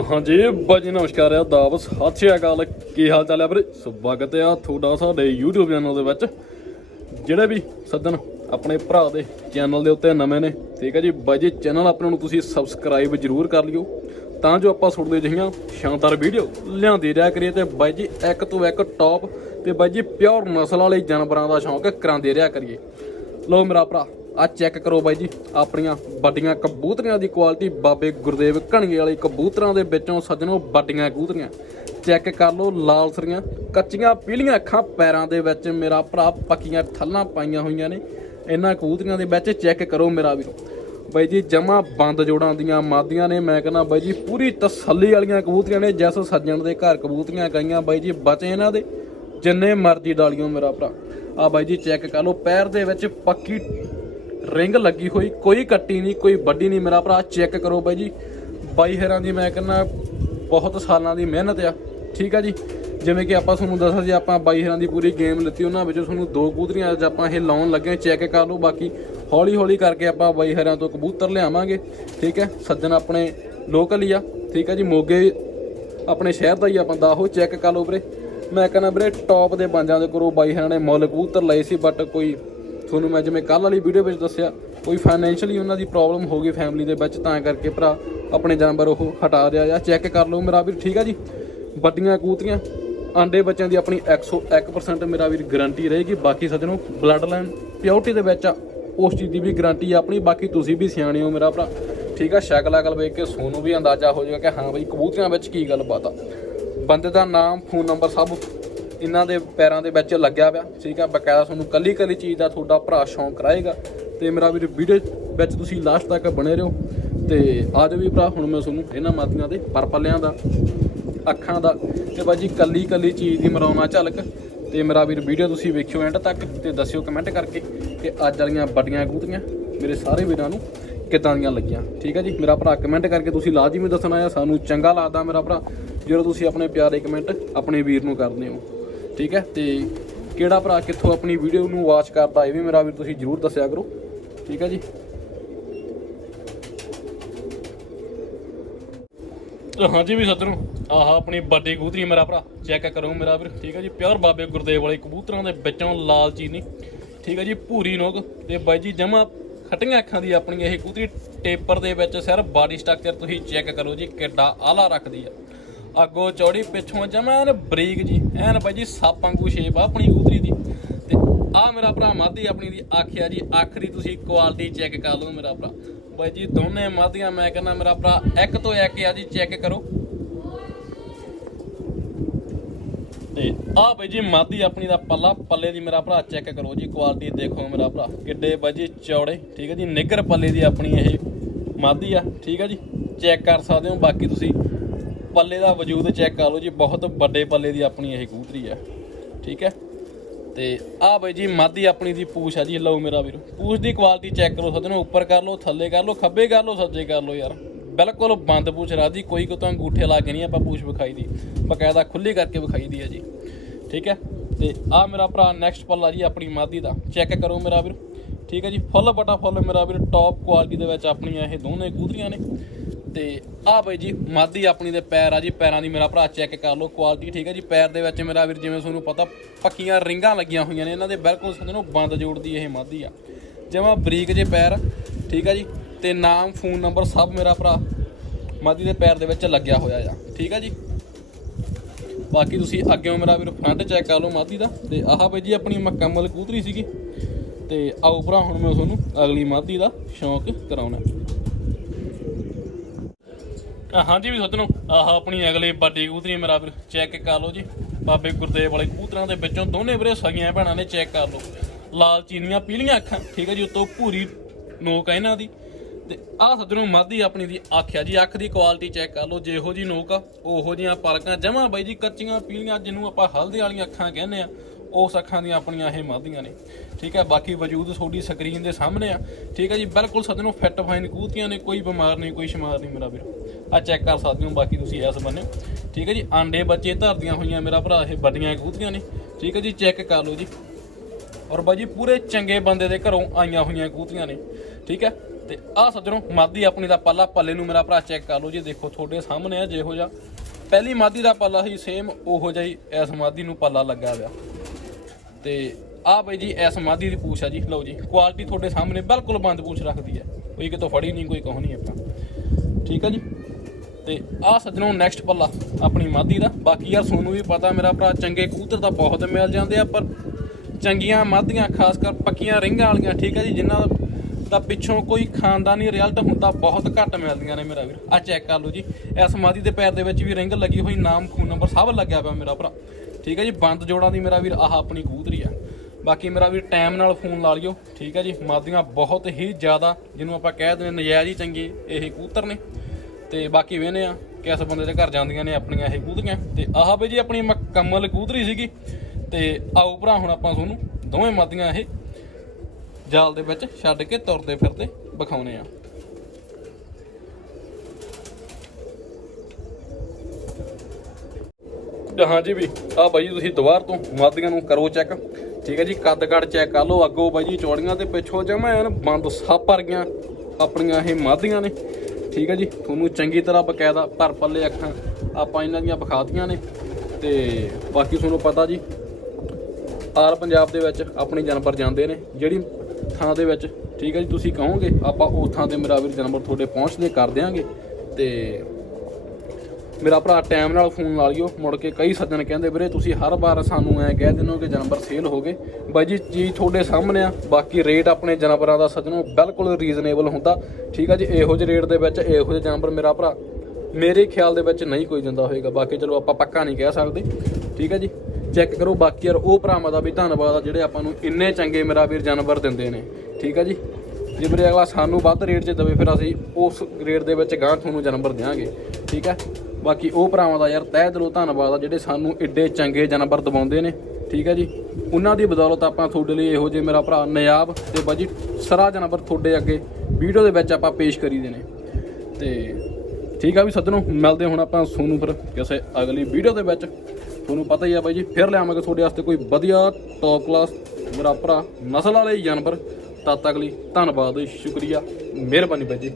ਤਾਂ ਹਾਂਜੀ ਬਾਜੀ ਨਮਸਕਾਰ ਆ, ਦਾਵਸ, ਸਤਿ ਸ਼੍ਰੀ ਅਕਾਲ। ਕੀ ਹਾਲ ਚਾਲ ਹੈ ਵੀਰੇ? ਸਵਾਗਤ ਆ ਤੁਹਾਡਾ ਸਾਡੇ YouTube ਚੈਨਲ ਦੇ ਵਿੱਚ। ਜਿਹੜੇ ਵੀ ਸੱਜਣ ਆਪਣੇ ਭਰਾ ਦੇ ਚੈਨਲ ਦੇ ਉੱਤੇ ਨਵੇਂ ਨੇ, ਠੀਕ ਹੈ ਜੀ ਬਾਜੀ ਚੈਨਲ ਆਪਣੇ ਨੂੰ ਤੁਸੀਂ ਸਬਸਕ੍ਰਾਈਬ ਜਰੂਰ ਕਰ ਲਿਓ। ਤਾਂ ਜੋ ਆਪਾਂ ਸੁਣਦੇ ਜਿਹੀਆਂ ਸ਼ਾਨਦਾਰ ਵੀਡੀਓ ਲਿਆਂਦੇ ਰਿਹਾ ਕਰੀਏ ਤੇ ਬਾਈ ਜੀ, ਇੱਕ ਤੋਂ ਇੱਕ ਟੌਪ ਤੇ ਬਾਈ ਜੀ ਪਿਓਰ ਨਸਲ ਵਾਲੇ ਜਾਨਵਰਾਂ ਦਾ ਸ਼ੌਂਕ ਕਰਾਂਦੇ ਰਿਹਾ ਕਰੀਏ। ਲੋ ਮੇਰਾ ਭਰਾ ਆ ਚੈੱਕ ਕਰੋ ਬਾਈ ਜੀ, ਆਪਣੀਆਂ ਵੱਡੀਆਂ ਕਬੂਤਰੀਆਂ ਦੀ ਕੁਆਲਿਟੀ ਬਾਬੇ ਗੁਰਦੇਵ ਘਣਗੇ ਵਾਲੇ ਕਬੂਤਰਾਂ ਦੇ ਵਿੱਚੋਂ ਸੱਜਣੋ ਵੱਡੀਆਂ ਕਬੂਤਰੀਆਂ। ਚੈੱਕ ਕਰ ਲਓ ਲਾਲ ਸਰੀਆਂ ਕੱਚੀਆਂ ਪੀਲੀਆਂ ਅੱਖਾਂ ਪੈਰਾਂ ਦੇ ਵਿੱਚ ਮੇਰਾ ਭਰਾ ਪੱਕੀਆਂ ਥੱਲਾਂ ਪਾਈਆਂ ਹੋਈਆਂ ਨੇ। ਇਹਨਾਂ ਕਬੂਤਰੀਆਂ ਦੇ ਵਿੱਚ ਚੈੱਕ ਕਰੋ ਮੇਰਾ ਵੀਰੋ। ਬਾਈ ਜੀ, ਜਮਾ ਬੰਦ ਜੋੜਾਂ ਦੀਆਂ ਮਾਦੀਆਂ ਨੇ, ਮੈਂ ਕਹਿੰਦਾ ਬਾਈ ਜੀ, ਪੂਰੀ ਤਸੱਲੀ ਵਾਲੀਆਂ ਕਬੂਤਰੀਆਂ ਨੇ, ਜਿਸ ਸੱਜਣ ਦੇ ਘਰ ਕਬੂਤਰੀਆਂ ਗਈਆਂ ਬਾਈ ਜੀ, ਬਚੇ ਇਹਨਾਂ ਦੇ। ਜਿੰਨੇ ਮਰਜ਼ੀ ਡਾਲੀਓ ਮੇਰਾ ਭਰਾ। ਆ ਬਾਈ ਜੀ, ਚੈੱਕ ਕਰ ਲਓ, ਪੈਰ ਦੇ ਵਿੱਚ ਪੱਕੀ ਰਿੰਗ ਲੱਗੀ ਹੋਈ, ਕੋਈ ਕੱਟੀ ਨਹੀਂ, ਕੋਈ ਵੱਡੀ ਨਹੀਂ। ਮੇਰਾ ਭਰਾ ਚੈੱਕ ਕਰੋ ਬਾਈ ਜੀ। ਬਾਈ ਹੈਰਾਂ ਦੀ ਮੈਂ ਕਹਿੰਦਾ, ਬਹੁਤ ਸਾਲਾਂ ਦੀ ਮਿਹਨਤ ਆ। ਠੀਕ ਆ ਜੀ? ਜਿਵੇਂ ਕਿ ਆਪਾਂ ਤੁਹਾਨੂੰ ਦੱਸਿਆ ਸੀ, ਆਪਾਂ ਬਾਈ ਹੈਰਾਂ ਦੀ ਪੂਰੀ ਗੇਮ ਲਿੱਤੀ, ਉਹਨਾਂ ਵਿੱਚੋਂ ਤੁਹਾਨੂੰ ਦੋ ਕਬੂਤਰੀਆਂ ਅੱਜ ਆਪਾਂ ਇਹ ਲਾਉਣ ਲੱਗੇ ਚੈੱਕ ਕਰ ਲਓ, ਬਾਕੀ ਹੌਲੀ ਹੌਲੀ ਕਰਕੇ ਆਪਾਂ ਬਾਈ ਹੈਰਾਂ ਤੋਂ ਕਬੂਤਰ ਲਿਆਵਾਂਗੇ। ਠੀਕ ਹੈ ਸੱਜਣ ਆਪਣੇ ਲੋਕਲ ਹੀ ਆ। ਠੀਕ ਆ ਜੀ? ਮੋਗੇ ਆਪਣੇ ਸ਼ਹਿਰ ਦਾ ਹੀ ਆ ਬੰਦਾ, ਉਹ ਚੈੱਕ ਕਰ ਲਓ ਵੀਰੇ। ਮੈਂ ਕਹਿੰਦਾ ਵੀਰੇ ਟੌਪ ਦੇ ਪੰਜਾਂ ਦੇ ਕਰੋ ਬਾਈ ਹਰਾਂ ਨੇ ਮੁੱਲ ਕਬੂਤਰ ਲਏ ਸੀ ਬਟ ਕੋਈ ਤੁਹਾਨੂੰ ਮੈਂ ਜਿਵੇਂ ਕੱਲ ਵਾਲੀ ਵੀਡੀਓ ਵਿੱਚ ਦੱਸਿਆ, ਕੋਈ ਫਾਈਨੈਂਸ਼ੀਅਲੀ ਉਹਨਾਂ ਦੀ ਪ੍ਰੋਬਲਮ ਹੋ ਗਈ ਫੈਮਿਲੀ ਦੇ ਵਿੱਚ, ਤਾਂ ਕਰਕੇ ਭਰਾ, ਆਪਣੇ ਜਾਨਵਰ ਉਹ ਹਟਾ ਰਿਹਾ ਆ ਚੈੱਕ ਕਰ ਲਓ ਮੇਰਾ ਵੀਰ, ਠੀਕ ਆ ਜੀ? ਵੱਡੀਆਂ ਕਬੂਤਰੀਆਂ ਆਂਡੇ ਬੱਚਿਆਂ ਦੀ ਆਪਣੀ 101% ਮੇਰਾ ਵੀਰ ਗਾਰੰਟੀ ਰਹੇਗੀ, ਬਾਕੀ ਸੱਜਣੋ ਬਲੱਡ ਲਾਈਨ ਪਿਓਰਟੀ ਦੇ ਵਿੱਚ ਆ, ਉਸ ਚੀਜ਼ ਦੀ ਵੀ ਗਾਰੰਟੀ ਆਪਣੀ, ਬਾਕੀ ਤੁਸੀਂ ਵੀ ਸਿਆਣੇ ਹੋ ਮੇਰਾ ਭਰਾ, ਠੀਕ ਆ? ਸ਼ਕਲ ਅਕਲ ਵੇਖ ਕੇ ਸੋਨੂੰ ਵੀ ਅੰਦਾਜ਼ਾ ਹੋ ਜਾਏਗਾ ਕਿ ਹਾਂ ਬਈ ਕਬੂਤਰੀਆਂ ਵਿੱਚ ਕੀ ਗੱਲਬਾਤ ਆ। ਬੰਦੇ ਦਾ ਨਾਮ ਫੋਨ ਨੰਬਰ ਸਭ ਇਹਨਾਂ ਦੇ ਪੈਰਾਂ ਦੇ ਵਿੱਚ ਲੱਗਿਆ ਪਿਆ। ਠੀਕ ਆ, ਬਕਾਇਦਾ ਤੁਹਾਨੂੰ ਕੱਲੀ ਕੱਲੀ ਚੀਜ਼ ਦਾ ਤੁਹਾਡਾ ਭਰਾ ਸ਼ੌਂਕ ਕਰਾਏਗਾ। ਤੇ ਮੇਰਾ ਵੀਰ, ਵੀਡੀਓ ਵਿੱਚ ਤੁਸੀਂ ਲਾਸਟ ਤੱਕ ਬਣੇ ਰਹੋ। ਤੇ ਆਜੋ ਵੀ ਭਰਾ, ਹੁਣ ਮੈਂ ਤੁਹਾਨੂੰ ਇਹਨਾਂ ਮਾਤੀਆਂ ਦੇ ਪਰਪਲਿਆਂ ਦਾ, ਅੱਖਾਂ ਦਾ ਤੇ ਬਾਜੀ ਕੱਲੀ ਕੱਲੀ ਚੀਜ਼ ਦੀ ਮਰਾਉਣਾ ਝਲਕ। ਤੇ ਮੇਰਾ ਵੀਰ, ਵੀਡੀਓ ਤੁਸੀਂ ਵੇਖਿਓ ਐਂਡ ਤੱਕ ਤੇ ਦੱਸਿਓ ਕਮੈਂਟ ਕਰਕੇ ਕਿ ਅੱਜ ਵਾਲੀਆਂ ਵੱਡੀਆਂ ਕਬੂਤਰੀਆਂ ਮੇਰੇ ਸਾਰੇ ਵੀਰਾਂ ਨੂੰ ਕਿੱਦਾਂ ਦੀਆਂ ਲੱਗੀਆਂ। ਠੀਕ ਹੈ ਜੀ, ਮੇਰਾ ਭਰਾ ਕਮੈਂਟ ਕਰਕੇ ਤੁਸੀਂ ਲਾਜ਼ਮੀ ਦੱਸਣਾ ਆ, ਸਾਨੂੰ ਚੰਗਾ ਲੱਗਦਾ ਮੇਰਾ ਭਰਾ। ਜਦੋਂ ਤੁਸੀਂ ਆਪਣੇ ਪਿਆਰੇ ਕਮੈਂਟ ਆਪਣੇ ਵੀਰ ਨੂੰ ਕਰਦੇ ਹੋ। ਠੀਕ ਹੈ? ਤੇ ਕਿਹੜਾ ਭਰਾ ਕਿੱਥੋਂ ਆਪਣੀ ਵੀਡੀਓ ਨੂੰ ਵਾਚ ਕਰਦਾ, ਇਹ ਵੀ ਮੇਰਾ ਵੀਰ ਤੁਸੀਂ ਜਰੂਰ ਦੱਸਿਆ ਕਰੋ। ਠੀਕ ਹੈ ਜੀ? ਹਾਂਜੀ ਵੀ ਸੱਜਣੋ, ਆਹ ਆਪਣੀ ਵੱਡੀ ਕਬੂਤਰੀ ਮੇਰਾ ਭਰਾ ਚੈੱਕ ਕਰੋ ਮੇਰਾ ਵੀਰ, ਠੀਕ ਹੈ ਜੀ? ਪਿਓਰ ਬਾਬੇ ਗੁਰਦੇਵ ਵਾਲੇ ਕਬੂਤਰਾਂ ਦੇ ਵਿੱਚੋਂ ਲਾਲ ਚੀਜ਼ ਠੀਕ ਹੈ ਜੀ? ਭੂਰੀ ਨੋਕ, ਤੇ ਬਾਈ ਜੀ ਜਮਾ ਖਟੀਆਂ ਅੱਖਾਂ ਦੀ ਆਪਣੀ ਇਹ ਕਬੂਤਰੀ, ਟੇਪਰ ਦੇ ਵਿੱਚ ਸਿਰ ਬਾਡੀ ਸਟਰਕਚਰ ਤੁਸੀਂ ਚੈੱਕ ਕਰੋ ਜੀ, ਕਿੱਡਾ ਆਲਾ ਰੱਖਦੀ ਆ। ਅੱਗੋਂ ਚੌੜੀ ਪਿੱਛੋਂ ਜਮਾ ਐਨ ਬਰੀਕ ਜੀ, ਐਨ ਬਾਈ ਜੀ ਸੱਪ ਵਾਂਗੂ ਸ਼ੇਪ ਆ ਆਪਣੀ ਕਬੂਤਰੀ ਦੀ। ਤੇ ਆ ਮੇਰਾ ਭਰਾ ਮਾਦੀ ਆਪਣੀ ਦੀ ਆਖਿਆ ਜੀ ਅੱਖ ਦੀ ਤੁਸੀਂ ਕੁਆਲਿਟੀ ਚੈੱਕ ਕਰ ਲਓ ਮੇਰਾ ਭਰਾ। ਬਾਈ ਜੀ ਦੋਨੇ ਮਾਦੀਆਂ ਮੈਂ ਕਹਿੰਦਾ ਮੇਰਾ ਭਰਾ ਇੱਕ ਤੋਂ ਇੱਕ ਆ ਜੀ ਚੈੱਕ ਕਰੋ। ਤੇ ਆ ਬਾਈ ਜੀ ਮਾਦੀ ਆਪਣੀ ਦਾ ਪੱਲਾ, ਪੱਲੇ ਦੀ ਮੇਰਾ ਭਰਾ ਚੈੱਕ ਕਰੋ ਜੀ ਕੁਆਲਿਟੀ ਦੇਖੋ ਮੇਰਾ ਭਰਾ। ਕਿੱਡੇ ਬਾਈ ਜੀ ਚੌੜੇ, ਠੀਕ ਹੈ ਜੀ, ਨਿੱਗਰ ਪੱਲੇ ਦੀ ਆਪਣੀ ਇਹ ਮਾਦੀ ਆ, ਠੀਕ ਹੈ ਜੀ ਚੈੱਕ ਕਰ ਸਕਦੇ ਹੋ, ਬਾਕੀ ਤੁਸੀਂ ਪੱਲੇ ਦਾ ਵਜੂਦ ਚੈੱਕ ਕਰ ਲਓ ਜੀ, ਬਹੁਤ ਵੱਡੇ ਪੱਲੇ ਦੀ ਆਪਣੀ ਇਹ ਕਬੂਤਰੀ ਆ ਠੀਕ ਹੈ? ਤੇ ਆ ਬਾਈ ਜੀ, ਮਾਦੀ ਆਪਣੀ ਦੀ ਪੂਛ ਆ ਜੀ, ਲਓ ਮੇਰਾ ਵੀਰ। ਪੂਛ ਦੀ ਕੁਆਲਿਟੀ ਚੈੱਕ ਕਰੋ ਸੱਜਣੋ, ਉੱਪਰ ਕਰ ਲਓ, ਥੱਲੇ ਕਰ ਲਓ, ਖੱਬੇ ਕਰ ਲਓ, ਸੱਜੇ ਕਰ ਲਓ ਯਾਰ। ਬਿਲਕੁਲ ਬੰਦ ਪੂਛ ਰਾਦੀ ਕੋਈ ਕੋ ਤਾਂ ਅੰਗੂਠੇ ਲਾ ਕੇ ਨਹੀਂ ਆਪਾਂ ਪੂਛ ਵਿਖਾਈ ਦੀ। ਬਕਾਇਦਾ ਖੁੱਲੀ ਕਰਕੇ ਵਿਖਾਈ ਦੀ ਹੈ ਜੀ। ਠੀਕ ਹੈ? ਤੇ ਆ ਮੇਰਾ ਭਰਾ ਨੈਕਸਟ ਪੱਲਾ ਜੀ, ਆਪਣੀ ਮਾਦੀ ਦਾ। ਚੈੱਕ ਕਰੋ ਮੇਰਾ ਵੀਰ। ਠੀਕ ਹੈ ਜੀ? ਫੁੱਲ ਬਟਾ ਫੁੱਲ ਮੇਰਾ ਵੀਰ ਟੌਪ ਕੁਆਲਿਟੀ ਦੇ ਵਿੱਚ ਆਪਣੀਆਂ ਇਹ ਦੋਨੇ ਕੂਦਰੀਆਂ ਨੇ। ਤੇ ਆ ਬਾਈ ਜੀ, ਮਾਦੀ ਆਪਣੀ ਦੇ ਪੈਰ ਆ ਜੀ, ਪੈਰਾਂ ਦੀ ਮੇਰਾ ਭਰਾ ਚੈੱਕ ਕਰ ਲਓ ਕੁਆਲਿਟੀ ਠੀਕ ਹੈ ਜੀ? ਪੈਰ ਦੇ ਵਿੱਚ ਮੇਰਾ ਵੀਰ, ਜਿਵੇਂ ਤੁਹਾਨੂੰ ਪਤਾ, ਪੱਕੀਆਂ ਰਿੰਗਾਂ ਲੱਗੀਆਂ ਹੋਈਆਂ ਨੇ, ਇਹਨਾਂ ਦੇ ਬਿਲਕੁਲ ਸਮਝੋ ਬੰਦ ਜੋੜਦੀ ਇਹ ਮਾਦੀ ਆ। ਜਿਵੇਂ ਬਰੀਕ ਜੇ ਪੈਰ, ਠੀਕ ਆ ਜੀ? ਤੇ ਨਾਮ, ਫੋਨ ਨੰਬਰ ਸਭ ਮੇਰਾ ਭਰਾ ਮਾਦੀ ਦੇ ਪੈਰ ਦੇ ਵਿੱਚ ਲੱਗਿਆ ਹੋਇਆ ਆ, ਠੀਕ ਆ ਜੀ? ਬਾਕੀ ਤੁਸੀਂ ਅੱਗੇ ਮੇਰਾ ਵੀਰ ਫਰੰਟ ਚੈੱਕ ਕਰ ਲਓ ਮਾਦੀ ਦਾ, ਤੇ ਆਹ ਬਾਈ ਜੀ ਆਪਣੀ ਮੁਕੰਮਲ ਕੂਤਰੀ ਸੀਗੀ। ਤੇ ਆਓ ਭਰਾ, ਹੁਣ ਮੈਂ ਤੁਹਾਨੂੰ ਅਗਲੀ ਮਾਦੀ ਦਾ ਸ਼ੌਂਕ ਕਰਾਉਣਾ। ਅ, ਹਾਂਜੀ ਵੀ ਸੱਜਣੋ ਆਹ ਆਪਣੀ ਅਗਲੀ ਵੱਡੀ ਕਬੂਤਰੀ ਮੇਰਾ ਵੀਰ ਚੈੱਕ ਕਰ ਲਓ ਜੀ। ਬਾਬੇ ਗੁਰਦੇਵ ਵਾਲੇ ਕਬੂਤਰਾਂ ਦੇ ਵਿੱਚੋਂ ਦੋਨੇ ਵੀਰੇ ਸਗੀਆਂ ਭੈਣਾਂ ਨੇ ਚੈੱਕ ਕਰ ਲਓ। ਲਾਲ ਚੀਨੀਆਂ ਪੀਲੀਆਂ ਅੱਖਾਂ ਠੀਕ ਹੈ ਜੀ ਉੱਤੋਂ ਭੂਰੀ ਨੋਕ ਆ ਇਹਨਾਂ ਦੀ। ਤੇ ਆਹ ਸੱਜਣੋ ਮਾਦੀ ਆਪਣੀ ਦੀ ਅੱਖ ਆਖਿਆ ਜੀ ਅੱਖ ਦੀ ਕੁਆਲਿਟੀ ਚੈੱਕ ਕਰ ਲਓ ਜਿਹੋ ਜੀ ਨੋਕ ਆ ਉਹੋ ਜੀਆਂ ਪਲਕਾਂ ਜਮਾ ਬਾਈ ਜੀ ਕੱਚੀਆਂ ਪੀਲੀਆਂ ਜਿਹਨੂੰ ਆਪਾਂ ਹਲਦੇ ਵਾਲੀਆਂ ਅੱਖਾਂ ਕਹਿੰਦੇ ਆ। ਉਸ ਅੱਖਾਂ ਦੀਆਂ ਆਪਣੀਆਂ ਇਹ ਮਾਦੀਆਂ ਨੇ। ਠੀਕ ਹੈ, ਬਾਕੀ ਵਜੂਦ ਤੁਹਾਡੀ ਸਕਰੀਨ ਦੇ ਸਾਹਮਣੇ ਆ। ਠੀਕ ਹੈ ਜੀ, ਬਿਲਕੁਲ ਸੱਜਣੋ ਫਿੱਟ ਫਾਈਨ ਕੂਤੀਆਂ ਨੇ, ਕੋਈ ਬਿਮਾਰ ਨਹੀਂ, ਕੋਈ ਸ਼ਮਾਰ ਨਹੀਂ ਮੇਰਾ ਵੀਰ। ਆ ਚੈੱਕ ਕਰ ਸਕਦੇ ਹੋ, ਬਾਕੀ ਤੁਸੀਂ ਇਸ ਬੰਨੇ। ਠੀਕ ਹੈ ਜੀ, ਆਂਡੇ ਬੱਚੇ ਧਰਦੀਆਂ ਹੋਈਆਂ ਮੇਰਾ ਭਰਾ, ਇਹ ਵੱਡੀਆਂ ਕੂਤੀਆਂ ਨੇ। ਠੀਕ ਹੈ ਜੀ ਚੈੱਕ ਕਰ ਲਓ ਜੀ। ਔਰ ਬਾਜੀ ਪੂਰੇ ਚੰਗੇ ਬੰਦੇ ਦੇ ਘਰੋਂ ਆਈਆਂ ਹੋਈਆਂ ਕੂਤੀਆਂ ਨੇ। ਠੀਕ ਹੈ, ਤੇ ਆਹ ਸੱਜਣੋ, ਮਾਦੀ ਆਪਣੀ ਦਾ ਪੱਲਾ, ਪੱਲੇ ਨੂੰ ਮੇਰਾ ਭਰਾ ਚੈੱਕ ਕਰ ਲਓ ਜੀ। ਦੇਖੋ, ਤੁਹਾਡੇ ਸਾਹਮਣੇ ਆ, ਜਿਹੋ ਜਿਹਾ। ਪਹਿਲੀ ਮਾਦੀ ਦਾ ਪੱਲਾ ਸੀ ਸੇਮ ਉਹੋ ਜਿਹਾ ਹੀ, ਇਸ ਮਾਦੀ ਨੂੰ ਪੱਲਾ ਲੱਗਾ ਹੋਇਆ। ਤੇ ਆਹ ਬਾਈ ਜੀ, ਇਸ ਮਾਦੀ ਦੀ ਪੂਛ ਆ ਜੀ। ਲਓ ਜੀ ਕੁਆਲਿਟੀ ਤੁਹਾਡੇ ਸਾਹਮਣੇ ਬਿਲਕੁਲ ਬੰਦ ਪੂਛ ਰੱਖਦੀ ਹੈ। ਕੋਈ ਕਿਤੋਂ ਫੜੀ ਨਹੀਂ, ਕੋਈ ਕਹੋ ਨਹੀਂ ਆਪਾਂ। ਠੀਕ ਹੈ ਜੀ? ਤੇ ਆਹ ਸੱਜਣੋ ਨੈਕਸਟ ਪੱਲਾ ਆਪਣੀ ਮਾਦੀ ਦਾ। ਬਾਕੀ ਯਾਰ ਸੋਨੂੰ ਵੀ ਪਤਾ ਮੇਰਾ ਭਰਾ, ਚੰਗੇ ਕਬੂਤਰ ਤਾਂ ਬਹੁਤ ਮਿਲ ਜਾਂਦੇ ਆ, ਪਰ ਚੰਗੀਆਂ ਮਾਦੀਆਂ, ਖਾਸ ਕਰ ਪੱਕੀਆਂ ਰਿੰਗਾਂ ਵਾਲੀਆਂ, ਠੀਕ ਹੈ ਜੀ, ਜਿਨ੍ਹਾਂ ਦਾ ਪਿੱਛੋਂ ਕੋਈ ਖਾਨਦਾਨੀ ਰਿਜ਼ਲਟ ਹੁੰਦਾ ਬਹੁਤ ਘੱਟ ਮਿਲਦੀਆਂ ਨੇ ਮੇਰਾ ਵੀਰ। ਆ ਚੈੱਕ ਕਰ ਲਓ ਜੀ, ਇਸ ਮਾਦੀ ਦੇ ਪੈਰ ਦੇ ਵਿੱਚ ਵੀ ਰਿੰਗ ਲੱਗੀ ਹੋਈ, ਨਾਮ, ਖੂਨ ਨੰਬਰ ਸਭ ਲੱਗਿਆ ਪਿਆ ਮੇਰਾ ਭਰਾ। ਠੀਕ ਹੈ ਜੀ, ਬੰਦ ਜੋੜਾਂ ਦੀ ਮੇਰਾ ਵੀਰ ਆਹ ਆਪਣੀ ਕਬੂਤਰੀ ਆ। ਬਾਕੀ ਮੇਰਾ ਵੀਰ ਟਾਈਮ ਨਾਲ ਫੋਨ ਲਾ ਲਿਓ, ਠੀਕ ਹੈ ਜੀ, ਮਾਦੀਆਂ ਬਹੁਤ ਹੀ ਜ਼ਿਆਦਾ, ਜਿਹਨੂੰ ਆਪਾਂ ਕਹਿ ਦਿੰਦੇ ਨਜਾਇਜ਼ ਹੀ ਚੰਗੇ ਇਹ ਕੂਤਰ ਨੇ। ਤੇ ਬਾਕੀ ਵੇਨੇ ਆ ਕਿਸ ਬੰਦੇ ਦੇ ਘਰ ਜਾਂਦੀਆਂ ਨੇ ਆਪਣੀਆਂ ਇਹ ਕਬੂਤਰੀਆਂ। ਤੇ ਆਹ ਬਈ ਜੀ ਆਪਣੀ ਮੁਕੰਮਲ ਕਬੂਤਰੀ ਸੀਗੀ। ਤੇ ਆਓ ਭਰਾ, ਹੁਣ ਆਪਾਂ ਤੁਹਾਨੂੰ ਦੋਵੇਂ ਮਾਦੀਆਂ ਇਹ ਜਾਲ ਦੇ ਵਿੱਚ ਛੱਡ ਕੇ ਤੁਰਦੇ ਫਿਰਦੇ ਵਿਖਾਉਨੇ ਆ ਹਾਂ ਜੀ ਵੀ ਆ ਬਾਈ ਜੀ ਤੁਸੀਂ ਦੁਬਾਰ ਤੋਂ ਮਾਦੀਆਂ ਨੂੰ ਕਰੋ ਚੈੱਕ ਠੀਕ ਹੈ ਜੀ ਕੱਦ ਕੱਦ ਚੈੱਕ ਕਰ ਲਓ, ਅੱਗੋਂ ਬਾਈ ਜੀ ਚੌੜੀਆਂ ਤੇ ਪਿੱਛੋਂ ਜਮਾ ਐਨ ਬੰਦ ਸੱਪ ਵਰਗੀਆਂ ਆਪਣੀਆਂ ਇਹ ਮਾਦੀਆਂ ਨੇ। ਠੀਕ ਹੈ ਜੀ, ਤੁਹਾਨੂੰ ਚੰਗੀ ਤਰ੍ਹਾਂ ਬਕਾਇਦਾ ਭਰ ਪੱਲੇ ਅੱਖਾਂ ਆਪਾਂ ਇਹਨਾਂ ਦੀਆਂ ਵਿਖਾਤੀਆਂ ਨੇ। ਤੇ ਬਾਕੀ ਤੁਹਾਨੂੰ ਪਤਾ ਜੀ ਆਲ ਪੰਜਾਬ ਦੇ ਵਿੱਚ ਆਪਣੇ ਜਾਨਵਰ ਜਾਂਦੇ ਨੇ, ਜਿਹੜੀ ਥਾਂ ਦੇ ਵਿੱਚ, ਠੀਕ ਹੈ ਜੀ, ਤੁਸੀਂ ਕਹੋਗੇ, ਆਪਾਂ ਉਸ ਥਾਂ ਤੇ ਮੇਰਾ ਵੀਰ ਜਾਨਵਰ ਤੁਹਾਡੇ ਪਹੁੰਚਦੇ ਕਰ ਦਿਆਂਗੇ। ਤੇ ਮੇਰਾ ਭਰਾ ਟਾਈਮ ਨਾਲ ਫੋਨ ਲਾ ਲਿਓ। ਮੁੜ ਕੇ ਕਈ ਸੱਜਣ ਕਹਿੰਦੇ, ਵੀਰੇ ਤੁਸੀਂ ਹਰ ਵਾਰ ਸਾਨੂੰ ਐ ਕਹਿ ਦਿੰਦੇ ਹੋ ਕਿ ਜਾਨਵਰ ਸੇਲ ਹੋ ਗਏ। ਬਾਈ ਜੀ, ਚੀਜ਼ ਤੁਹਾਡੇ ਸਾਹਮਣੇ ਆ। ਬਾਕੀ ਰੇਟ ਆਪਣੇ ਜਾਨਵਰਾਂ ਦਾ ਸੱਜਣੋ ਬਿਲਕੁਲ ਰੀਜ਼ਨੇਬਲ ਹੁੰਦਾ। ਠੀਕ ਆ ਜੀ, ਇਹੋ ਜਿਹੇ ਰੇਟ ਦੇ ਵਿੱਚ ਇਹੋ ਜਿਹੇ ਜਾਨਵਰ ਮੇਰਾ ਭਰਾ ਮੇਰੇ ਖਿਆਲ ਦੇ ਵਿੱਚ ਨਹੀਂ ਕੋਈ ਦਿੰਦਾ ਹੋਏਗਾ। ਬਾਕੀ ਚਲੋ ਆਪਾਂ ਪੱਕਾ ਨਹੀਂ ਕਹਿ ਸਕਦੇ। ਠੀਕ ਆ ਜੀ ਚੈੱਕ ਕਰੋ। ਬਾਕੀ ਯਾਰ ਉਹ ਭਰਾਵਾਂ ਦਾ ਵੀ ਧੰਨਵਾਦ ਆ, ਜਿਹੜੇ ਆਪਾਂ ਨੂੰ ਇੰਨੇ ਚੰਗੇ ਮੇਰਾ ਵੀਰ ਜਾਨਵਰ ਦਿੰਦੇ ਨੇ। ਠੀਕ ਆ ਜੀ, ਜੇ ਵੀਰੇ ਅਗਲਾ ਸਾਨੂੰ ਵੱਧ ਰੇਟ 'ਚ ਦੇਵੇ, ਫਿਰ ਅਸੀਂ ਉਸ ਰੇਟ ਦੇ ਵਿੱਚ ਗਾਂ ਤੁਹਾਨੂੰ ਜਾਨਵਰ ਦੇਵਾਂਗੇ ਠੀਕ ਹੈ ਬਾਕੀ ਉਹ ਭਰਾਵਾਂ ਦਾ ਯਾਰ ਤਹਿ ਦਿਲੋਂ ਧੰਨਵਾਦ ਆ ਜਿਹੜੇ ਸਾਨੂੰ ਏਡੇ ਚੰਗੇ ਜਾਨਵਰ ਦਵਾਉਂਦੇ ਨੇ, ਠੀਕ ਹੈ ਜੀ? ਉਹਨਾਂ ਦੀ ਬਦੌਲਤ ਆਪਾਂ ਤੁਹਾਡੇ ਲਈ ਇਹੋ ਜਿਹੇ ਮੇਰਾ ਭਰਾ ਨਿਆਬ ਤੇ ਬਾਜੀ ਸਰਾ ਜਾਨਵਰ ਤੁਹਾਡੇ ਅੱਗੇ ਵੀਡੀਓ ਦੇ ਵਿੱਚ ਆਪਾਂ ਪੇਸ਼ ਕਰੀਦੇ ਨੇ ਤੇ ਠੀਕ ਆ ਵੀ ਸੱਜਣੋ, ਮਿਲਦੇ ਹੁਣ ਆਪਾਂ ਸੋਨੂੰ ਫਿਰ ਕਿਸੇ ਅਗਲੀ ਵੀਡੀਓ ਦੇ ਵਿੱਚ। ਤੁਹਾਨੂੰ ਪਤਾ ਹੀ ਆ ਬਾਈ ਜੀ, ਫਿਰ ਲਿਆਵਾਂਗੇ ਤੁਹਾਡੇ ਵਾਸਤੇ ਕੋਈ ਵਧੀਆ ਟੌਪ ਕਲਾਸ ਮੇਰਾ ਭਰਾ, ਨਸਲ ਵਾਲੇ ਜਾਨਵਰ। ਤਦ ਤੱਕ ਲਈ ਧੰਨਵਾਦ, ਸ਼ੁਕਰੀਆ, ਮਿਹਰਬਾਨੀ ਬਾਈ ਜੀ।